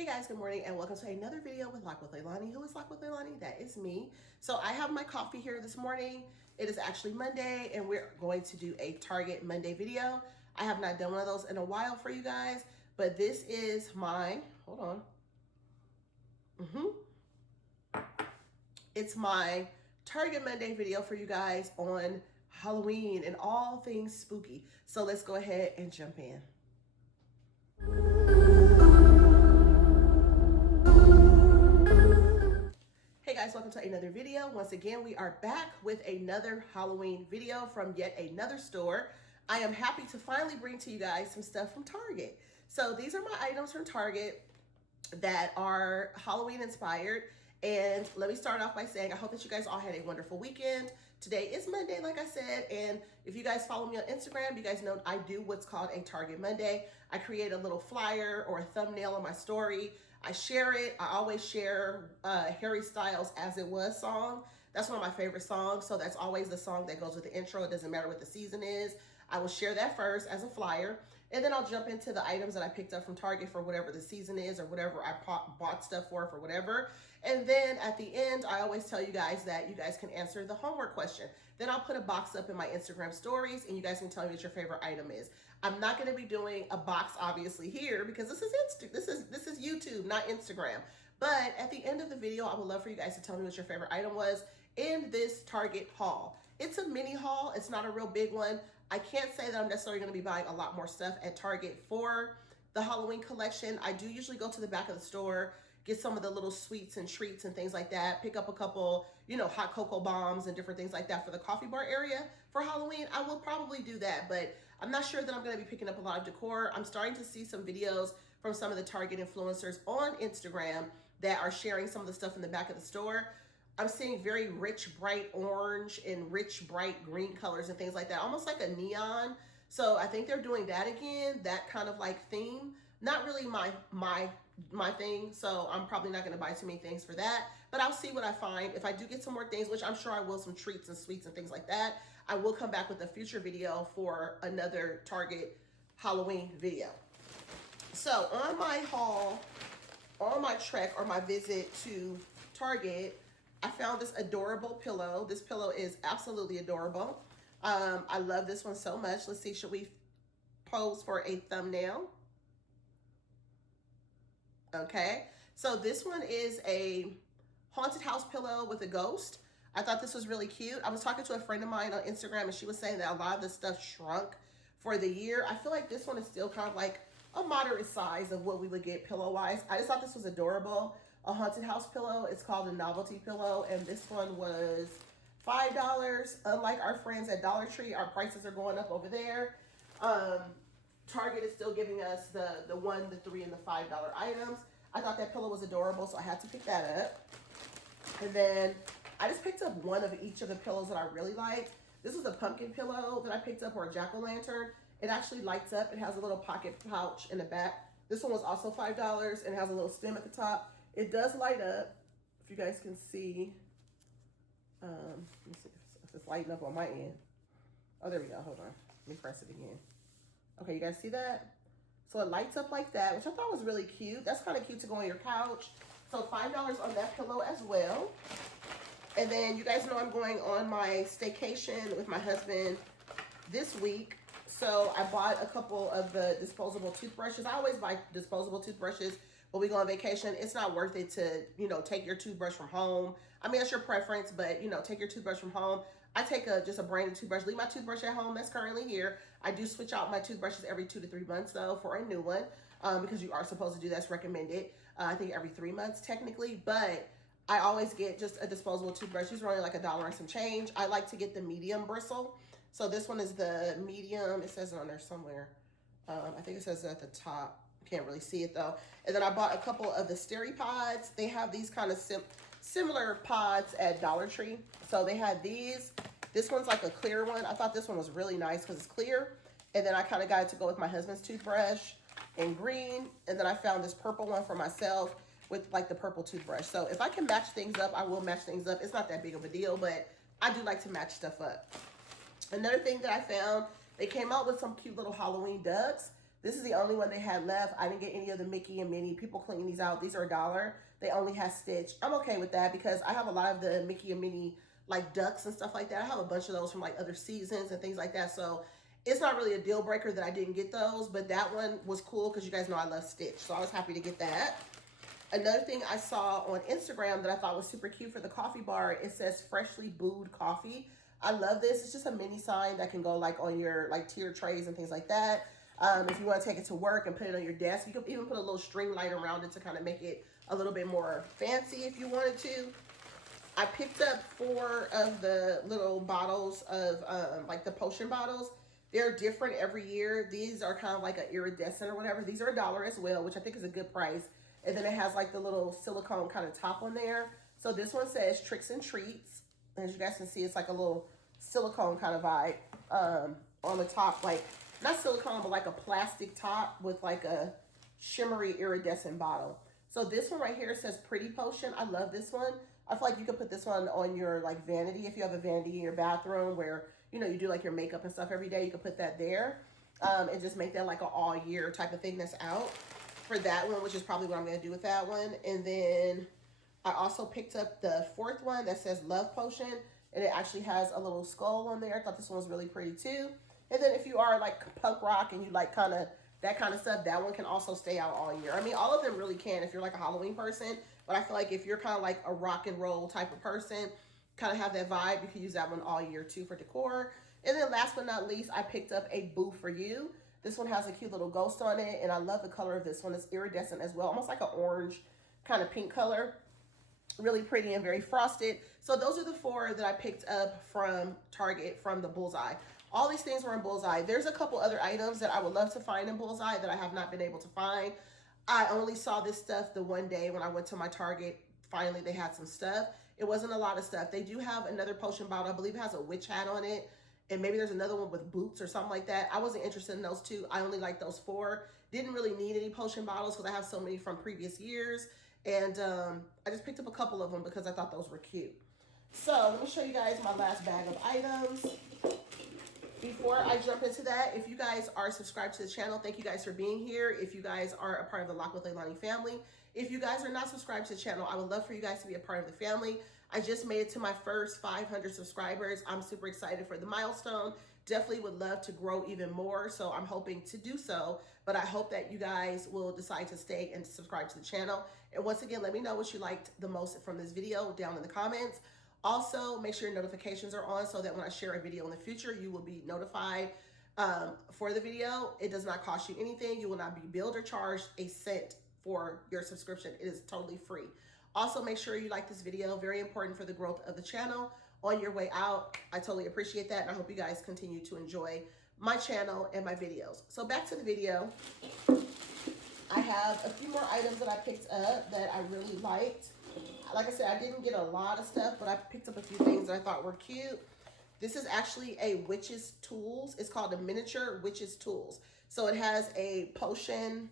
Hey guys, good morning and welcome to another video with Lock with Leilani. Who is Lock with Leilani? That is me. So I have my coffee here this morning. It is actually Monday and we're going to do a Target Monday video. I have not done one of those in a while for you guys, but this is my, hold on. It's my Target Monday video for you guys on Halloween and all things spooky. So let's go ahead and jump in. Hey guys, welcome to another video. Once again, we are back with another Halloween video from yet another store. I am happy to finally bring to you guys some stuff from Target. So these are my items from Target that are Halloween inspired. And let me start off by saying I hope that you guys all had a wonderful weekend. Today is Monday, like I said, and if you guys follow me on Instagram, you guys know I do what's called a Target Monday. I create a little flyer or a thumbnail on my story. I share it. I always share Harry Styles' As It Was song. That's one of my favorite songs, so that's always the song that goes with the intro. It doesn't matter what the season is. I will share that first as a flyer, and then I'll jump into the items that I picked up from Target for whatever the season is or whatever I bought stuff for whatever. And then at the end, I always tell you guys that you guys can answer the homework question. Then I'll put a box up in my Instagram stories and you guys can tell me what your favorite item is. I'm not going to be doing a box obviously here because this is YouTube, not Instagram. But at the end of the video, I would love for you guys to tell me what your favorite item was in this Target haul. It's a mini haul. It's not a real big one. I can't say that I'm necessarily going to be buying a lot more stuff at Target for the Halloween collection. I do usually go to the back of the store, get some of the little sweets and treats and things like that, pick up a couple, hot cocoa bombs and different things like that for the coffee bar area for Halloween. I will probably do that, but I'm not sure that I'm going to be picking up a lot of decor. I'm starting to see some videos from some of the Target influencers on Instagram that are sharing some of the stuff in the back of the store. I'm seeing very rich, bright orange and rich, bright green colors and things like that, almost like a neon. So I think they're doing that again, that kind of like theme. Not really my thing, so I'm probably not going to buy too many things for that, but I'll see what I find. If I do get some more things, which I'm sure I will, some treats and sweets and things like that, I will come back with a future video for another Target Halloween video. So on my haul, on my trek or my visit to Target, I found this adorable pillow. This pillow is absolutely adorable. I love this one so much. Let's see, should we pose for a thumbnail? Okay, so this one is a haunted house pillow with a ghost. I thought this was really cute. I was talking to a friend of mine on Instagram and she was saying that a lot of this stuff shrunk for the year. I feel like this one is still kind of like a moderate size of what we would get pillow wise. I just thought this was adorable. A haunted house pillow. It's called a novelty pillow, and this one was $5. Unlike our friends at Dollar Tree, our prices are going up over there. Target is still giving us the $1, the $3, and the $5 items. I thought that pillow was adorable, so I had to pick that up. And then I just picked up one of each of the pillows that I really liked. This was a pumpkin pillow that I picked up, or a jack-o'-lantern. It actually lights up. It has a little pocket pouch in the back. This one was also $5 and it has a little stem at the top. It does light up, if you guys can see. Let me see if it's lighting up on my end. Oh, there we go. Hold on. Let me press it again. Okay, you guys see that? So it lights up like that, which I thought was really cute. That's kind of cute to go on your couch. So $5 on that pillow as well. And then you guys know I'm going on my staycation with my husband this week. So I bought a couple of the disposable toothbrushes. I always buy disposable toothbrushes when we go on vacation. It's not worth it to, take your toothbrush from home. I mean, that's your preference, but, take your toothbrush from home. I take just a branded toothbrush, leave my toothbrush at home that's currently here. I do switch out my toothbrushes every 2 to 3 months though for a new one because you are supposed to do that's recommended. I think every 3 months technically, but I always get just a disposable toothbrush. These are only like $1 and some change. I like to get the medium bristle. So this one is the medium. It says it on there somewhere. I think it says it at the top. Can't really see it though. And then I bought a couple of the Steri-Pods. They have these kind of similar pods at Dollar Tree. So they had these. This one's like a clear one. I thought this one was really nice because it's clear. And then I kind of got it to go with my husband's toothbrush in green. And then I found this purple one for myself with like the purple toothbrush. So if I can match things up, I will match things up. It's not that big of a deal, but I do like to match stuff up. Another thing that I found, they came out with some cute little Halloween ducks. This is the only one they had left. I didn't get any of the Mickey and Minnie. People clean these out. These are $1. They only have Stitch. I'm okay with that because I have a lot of the Mickey and Minnie like ducks and stuff like that. I have a bunch of those from like other seasons and things like that. So it's not really a deal breaker that I didn't get those, but that one was cool because you guys know I love Stitch. So I was happy to get that. Another thing I saw on Instagram that I thought was super cute for the coffee bar, it says freshly brewed coffee. I love this. It's just a mini sign that can go like on your like tier trays and things like that. If you want to take it to work and put it on your desk, you can even put a little string light around it to kind of make it a little bit more fancy if you wanted to. I picked up 4 of the little bottles of like the potion bottles. They're different every year. These are kind of like an iridescent or whatever. These are $1 as well, which I think is a good price. And then it has like the little silicone kind of top on there. So this one says Tricks and Treats. As you guys can see, it's like a little silicone kind of vibe on the top, like not silicone, but like a plastic top with like a shimmery iridescent bottle. So this one right here says Pretty Potion. I love this one. I feel like you could put this one on your like vanity. If you have a vanity in your bathroom where, you know, you do like your makeup and stuff every day, you could put that there and just make that like an all year type of thing that's out for that one, which is probably what I'm going to do with that one. And then I also picked up the 4th one that says Love Potion, and it actually has a little skull on there. I thought this one was really pretty too. And then if you are like punk rock and you like kind of that kind of stuff, that one can also stay out all year. I mean, all of them really can if you're like a Halloween person, but I feel like if you're kind of like a rock and roll type of person, kind of have that vibe, you can use that one all year too for decor. And then last but not least, I picked up a Boo For You. This one has a cute little ghost on it, and I love the color of this one. It's iridescent as well, almost like an orange kind of pink color. Really pretty and very frosted. So those are the 4 that I picked up from Target from the Bullseye. All these things were in Bullseye. There's a couple other items that I would love to find in Bullseye that I have not been able to find. I only saw this stuff the one day when I went to my Target. Finally, they had some stuff. It wasn't a lot of stuff. They do have another potion bottle. I believe it has a witch hat on it. And maybe there's another one with boots or something like that. I wasn't interested in those 2. I only like those 4. Didn't really need any potion bottles because I have so many from previous years. And I just picked up a couple of them because I thought those were cute. So let me show you guys my last bag of items. Before I jump into that, if you guys are subscribed to the channel, thank you guys for being here. If you guys are a part of the Lock with Leilani family, if you guys are not subscribed to the channel, I would love for you guys to be a part of the family. I just made it to my first 500 subscribers. I'm super excited for the milestone. Definitely would love to grow even more, so I'm hoping to do so. But I hope that you guys will decide to stay and subscribe to the channel. And once again, let me know what you liked the most from this video down in the comments. Also, make sure your notifications are on so that when I share a video in the future, you will be notified for the video. It does not cost you anything. You will not be billed or charged a cent for your subscription. It is totally free. Also, make sure you like this video. Very important for the growth of the channel. On your way out, I totally appreciate that, and I hope you guys continue to enjoy my channel and my videos. So back to the video. I have a few more items that I picked up that I really liked. Like I said, I didn't get a lot of stuff, but I picked up a few things that I thought were cute. This is actually a witch's tools. It's called a miniature witch's tools. So it has a potion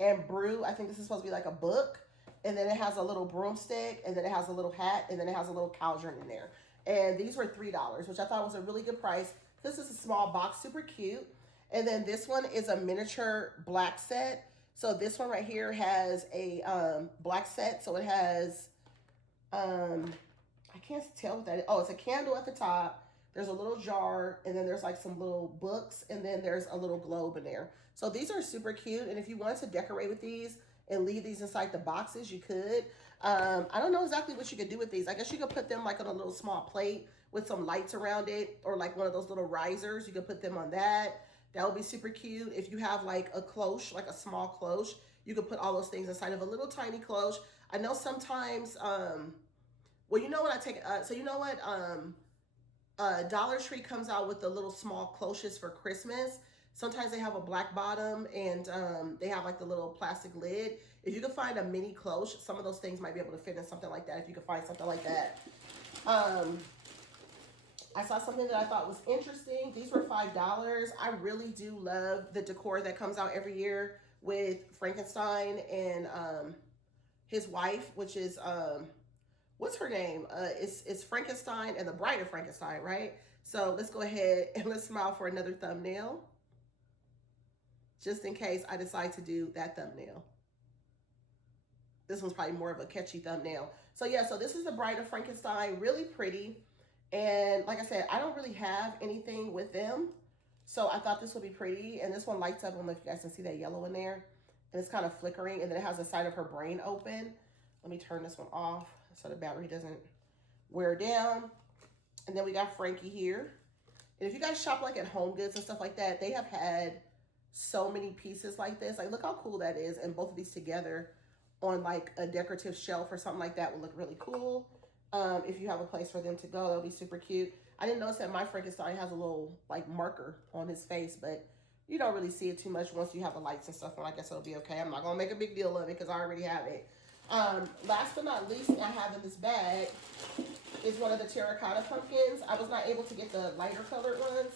and brew. I think this is supposed to be like a book. And then it has a little broomstick, and then it has a little hat, and then it has a little cauldron in there. And these were $3, which I thought was a really good price. This is a small box, super cute. And then this one is a miniature black set. So this one right here has a black set. So it has, I can't tell what that is. Oh, it's a candle at the top. There's a little jar, and then there's like some little books, and then there's a little globe in there. So these are super cute. And if you wanted to decorate with these and leave these inside the boxes, you could. I don't know exactly what you could do with these. I guess you could put them like on a little small plate with some lights around it, or like one of those little risers. You could put them on that. That would be super cute. If you have like a cloche, like a small cloche, you could put all those things inside of a little tiny cloche. I know sometimes, well, you know what I take, so you know what, Dollar Tree comes out with the little small cloches for Christmas. Sometimes they have a black bottom, and they have like the little plastic lid. If you can find a mini cloche, some of those things might be able to fit in something like that if you can find something like that. I saw something that I thought was interesting. These were $5. I really do love the decor that comes out every year with Frankenstein and his wife, which is, what's her name? It's Frankenstein and the Bride of Frankenstein, right? So let's go ahead and let's smile for another thumbnail. just in case I decide to do that thumbnail. This one's probably more of a catchy thumbnail. So yeah, so this is the Bride of Frankenstein, really pretty. And like I said, I don't really have anything with them. So I thought this would be pretty. And this one lights up. I don't know if you guys can see that yellow in there. And it's kind of flickering. And then it has the side of her brain open. Let me turn this one off so the battery doesn't wear down. And then we got Frankie here. And if you guys shop like at Home Goods and stuff like that, they have had so many pieces like this. Like, look how cool that is. And both of these together on like a decorative shelf or something like that would look really cool. If you have a place for them to go, that'll be super cute. I didn't notice that my Frankenstein has a little like marker on his face, but you don't really see it too much once you have the lights and stuff on. I guess it'll be okay. I'm not gonna make a big deal of it because I already have it. Last but not least, I have in this bag is one of the terracotta pumpkins. I was not able to get the lighter colored ones,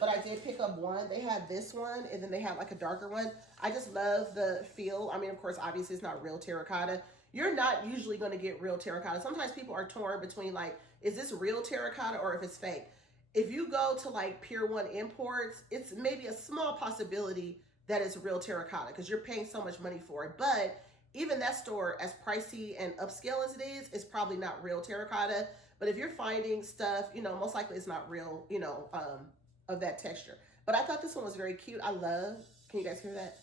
but I did pick up one. They had this one, and then they had like a darker one. I just love the feel. I mean, of course, obviously it's not real terracotta. You're not usually going to get real terracotta. Sometimes people are torn between like, is this real terracotta or if it's fake? If you go to like Pier 1 Imports, it's maybe a small possibility that it's real terracotta because you're paying so much money for it. But even that store, as pricey and upscale as it is probably not real terracotta. But if you're finding stuff, you know, most likely it's not real, you know, of that texture. But I thought this one was very cute. I love, can you guys hear that?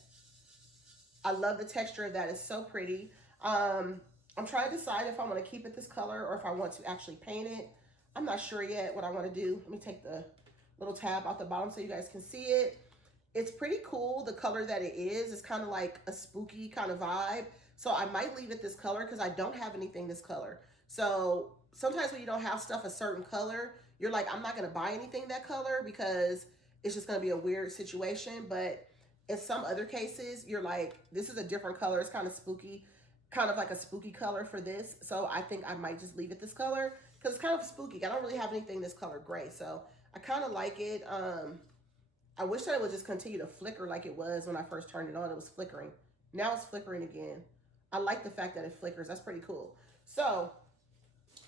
I love the texture of that. It's so pretty. I'm trying to decide if I want to keep it this color or if I want to actually paint it. I'm not sure yet what I want to do. Let me take the little tab off the bottom so you guys can see it. It's pretty cool. The color that it is kind of like a spooky kind of vibe. So I might leave it this color because I don't have anything this color. So sometimes when you don't have stuff a certain color, you're like, I'm not going to buy anything that color because it's just going to be a weird situation. But in some other cases, you're like, this is a different color. It's kind of spooky, kind of like a spooky color for this. So I think I might just leave it this color because it's kind of spooky. I don't really have anything this color gray. So I kind of like it. I wish that it would just continue to flicker like it was when I first turned it on. It was flickering. Now it's flickering again. I like the fact that it flickers. That's pretty cool. So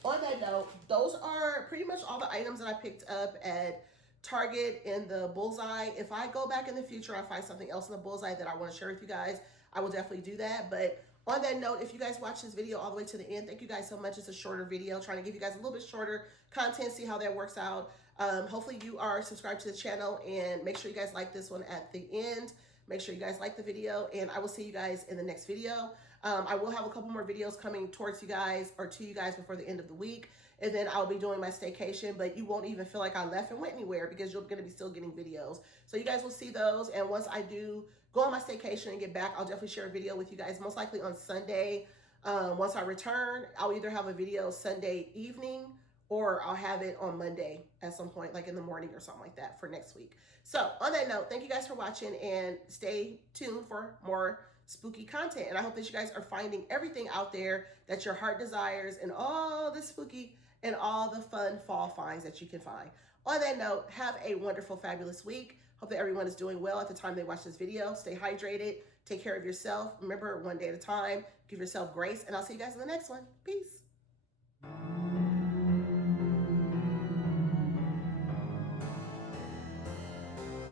on that note, those are pretty much all the items that I picked up at Target in the Bullseye. If I go back in the future, I find something else in the Bullseye that I want to share with you guys, I will definitely do that. But on that note, if you guys watch this video all the way to the end, thank you guys so much. It's a shorter video, trying to give you guys a little bit shorter content, see how that works out. Hopefully you are subscribed to the channel, and make sure you guys like this one at the end. Make sure you guys like the video, and I will see you guys in the next video. I will have a couple more videos coming towards you guys or to you guys before the end of the week. And then I'll be doing my staycation, but you won't even feel like I left and went anywhere because you're going to be still getting videos. So you guys will see those. And once I do go on my staycation and get back, I'll definitely share a video with you guys, most likely on Sunday. Once I return, I'll either have a video Sunday evening or I'll have it on Monday at some point, like in the morning or something like that for next week. So on that note, thank you guys for watching, and stay tuned for more spooky content. And I hope that you guys are finding everything out there that your heart desires, and all the spooky and all the fun fall finds that you can find. On that note, have a wonderful, fabulous week. Hope that everyone is doing well at the time they watch this video. Stay hydrated. Take care of yourself. Remember, one day at a time. Give yourself grace. And I'll see you guys in the next one. Peace.